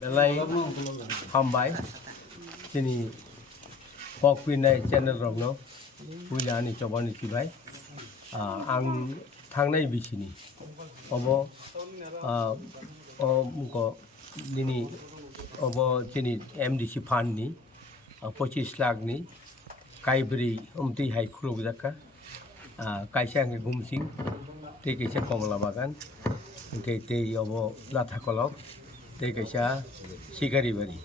Lai hambai sini pok pinai channel rok no puila ni coba ni kibai ang thangnai bisini obo muko nini obo sini MDC fund ni 25 lakh ni kaibri umti hai khuluk jaka kaisa nge gumsing te kaisa komala bagan ke te obo latha kolok te kaisa sikari bari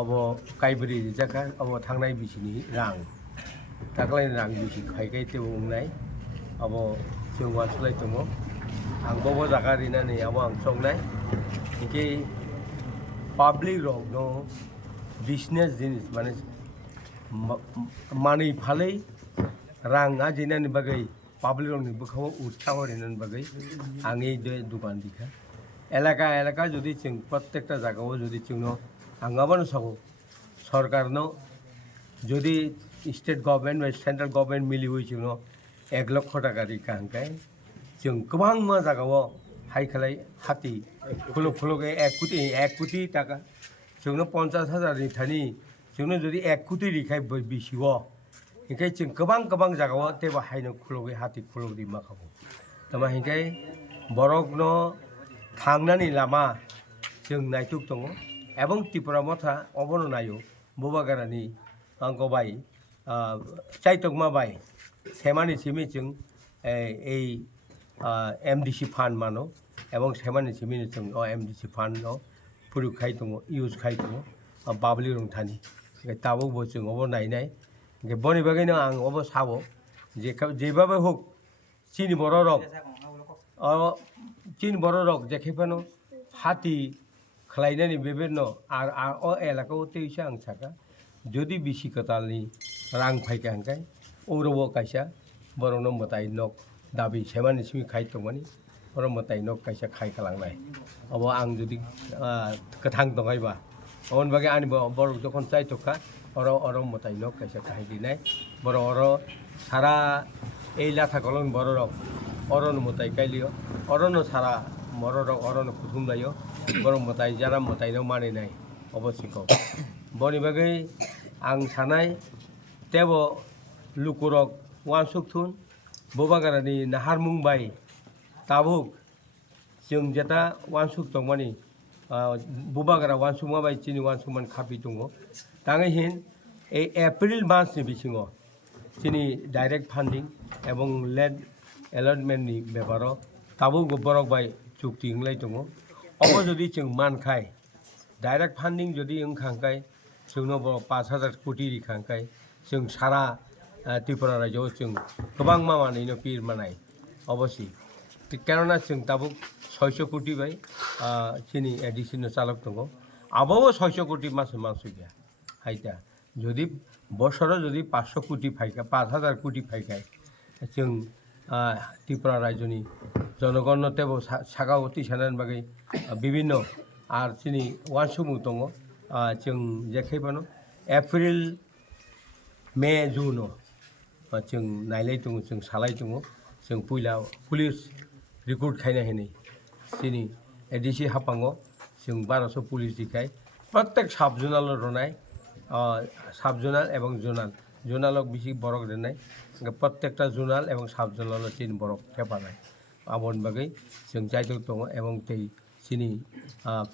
obo kaibri jaka obo thangnai bisini rang taklai rang bisi khaikai te ungnai obo jongwa sulai tomo ang bobo jaka rina ni abo ang songnai ke public rok no business jinis mane mani phalai rang ajina ni bagai public rok ni bukhaw utsaw rinan bagai angi de dukan dikha এলাকা যদি চিং প্রত্যেকটা জায়গাও যদি চিংনো আঙ্গাবানো sago সরকার no যদি state government বা central government মিলি হই চিংনো 1 লক্ষ টাকা দি কাঙ্কাই চিং গোবাং মা জায়গাও হাই খালাই হাতি খুলুকে 1 কোটি টাকা চিংনো 50,000 নি থানি চিংনো যদি 1 কোটি রিখাই বিসিও হিকাই চিং গোবাং জায়গাও তেবা হাইনো খুলুকে হাতি খুলুক দি মাখাবো তমা হিকাই বরক নো थांनानै लामा जों नायथुक दङ এবং ত্রিপুরা মথা অবনো নাयो ববাগাरानि आंगबाय চাইতকমা বাই সেমানি সিমি जों এই MDC ফান্ড মানো এবং সেমানি সিমি जों MDC ফান্ড ন পুরু খাই দङ ইউজ খাই দङ বাবলি রং थानि তাবो बो जों অব নাইনাय বনি बागैनो आं অব साबो जेबाबो হোক চিনি বড় রক चीन बड़ रक जेखेफानो हाथी खलायनानै बेबायदिनो आरो एलाकायाव तेइसा आं साका जुदि बिसि कतालनि रां फायका हांखाय औरबो कायसा बरनो मताय नक दाबि सेमानि सिमि खाय तंमानि बर मताय नक कायसा खाय खालांनाय अब आं जुदि गोथां दंगायबा अन बागै आनि बर जखन चाय तका अर मताय नक कायसा खाय दिनाय बर अर सारा এই লাথা কলন বড় রক অরণ মতাই কাইলিও অরণ সারা মর রক অরণ কুথুম লাইও গরম মতাই যারা মতাইनो মানে নাই অবশ্যই বনি বাগै आं सानाय तेब लुकुरक वानसुकथुन बबागारानि नाहार मुंबाई ताबुक जों जेता वानसुक दंमानि बबागारा वानसुकमाबाय चिनि वानसुकमान खापि दङ ताङै हिन এই एप्रिल मासनि बिसिङाव चिनि डाइरेक्ट फान्डिं এবং ল্যান্ড এলটমেন্টनि ব্যাপারাव ताबो बरक बाय चुक्ति इंलाय दङ अब जुदि जों मानखाय डाइरेक्ट फान्डिं जुदि ओंखांखाय जोंनो 5,000 कोटी रिखांखाय जों सारा त्रिपुरा रायजोआव जों गोबां मामानैनो पिर मानाय अबশ্যই केनना जों ताबो 600 कोटी बाय चिनि एडिशनल चालक दङ आबाबो 600 कोटी मास गया हाइता যদি বছরে যদি 500 কোটি ফাইকা 5,000 কোটি ফাইকায় जों त्रिपुरा रायजोनि जनगण तेब सागावती सानान बागै বিভিন্ন আর চিনি वानसुमु दङ जों जेखायबानो एप्रिल मे जुन जों नायलाय दङ जों सालाय दङ जों पुइला पुलिस रिक्रुट खायना हेनै चिनि एडिसि हापाङो जों 1200 पुलिस दिखाय प्रत्येक साब जुनाल रनाय साब जुनाल এবং জোনালক বেশি বরক দেনাय প্রত্যেকটা জোনাল এবং সাব জোনাল 3 বরক থেপানাय आबन बागै जों जायदक दङ এবং तै चिनि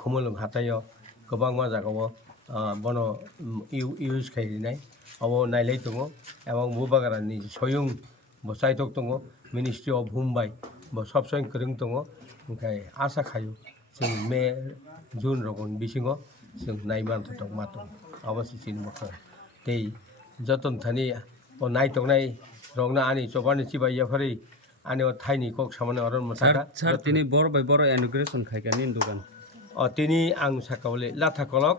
खमलং हाथायाव गोबां मा जागाव बन इउज खायनाय अब नायलाय दङ এবং बबागारानि सयं बसायदक दङ मिनिस्ट्रि अफ हुमबाय सब सयं करं दङ ओंखाय आसा खायो जों मे जुन रगन बिसिङाव जों नायमान दं मातो अवश्य चिनि मखो तै जतन थानि ओ नायतंनाय रंना आनि चबानि चिबाया फरि आनि थाइनि कक सामाने अरन मथाका सर तिनी बर बाय बर इनग्रेशन खायकानि दुकान तिनि आं साकावले लाथा कलक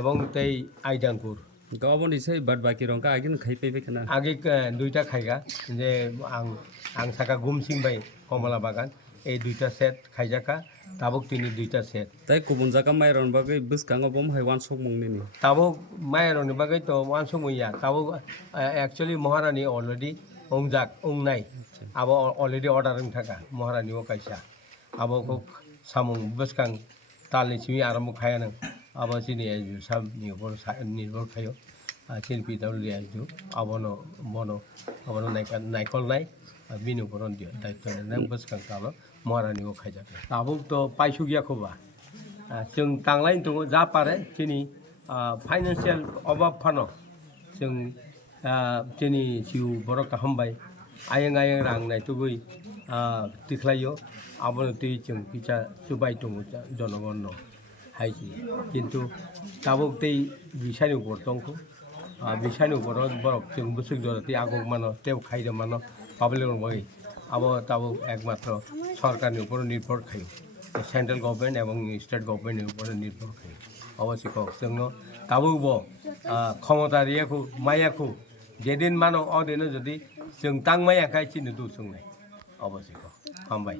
এবং तै आइदांकुर गावबनि सै बाद बाकी रंका आगिन खायपेबे kana आगे दुइटा खायगा जे आं साका गुमसिं बाय कमला बागान এই দুইটা সেট খাইজাকা তাবক তিনি দুইটা সেট তাই গুবুন জায়গা মাইরন বাগै বসকাङाव बम हाय वान सक मुंनि ताबो मायरनि बागै तो वान समया ताबो एक्चुअली महारानी अलरेडी ओंजाक ओंनाय आबो अलरेडी अर्डार थाका महारानी ओ कायसा आबो को सामुं बसकां तालनि सिमी आराम खाया नों अब जोंनि सब निर्भर खायो जों पिडब्लिउ आइजु आबनो बनो आबनो नायखलनाय बिनि उपराव दायित्व नों बसखां तालो महारानिबो खायजाखै दाबोथ' पाइसुगियाखौबा जों थांलाय दङ जा पारे जोंनि फाइनान्सियेल अभाब फानो जों जोंनि जिउ बर'खा हामबाय आयें रां नायथ'गै तिख्लायो आबनो दै जों फैसा सुबाय दङ जनगण हायजि खिन्थु दाबो दै बिसानि बर्तनखौ बिसानि बरं बरफ जों बोसोर जरती आगक मानो तेव खायदो मानो पाब्लिक बागै आबो दाबो एकमात्र सरकारनि উপর निर्भर खायो सेंट्रल गभर्नमेंट एवं स्टेट गभर्नमेंटनि উপর निर्भर खायो अवश्य जोंनो दाबो क्षमतारियाखौ मायाखौ जेदिन मानो अदिनो जुदि जों तां मायाखाय चिन्ह दु सोंनाय अवश्य हामबाय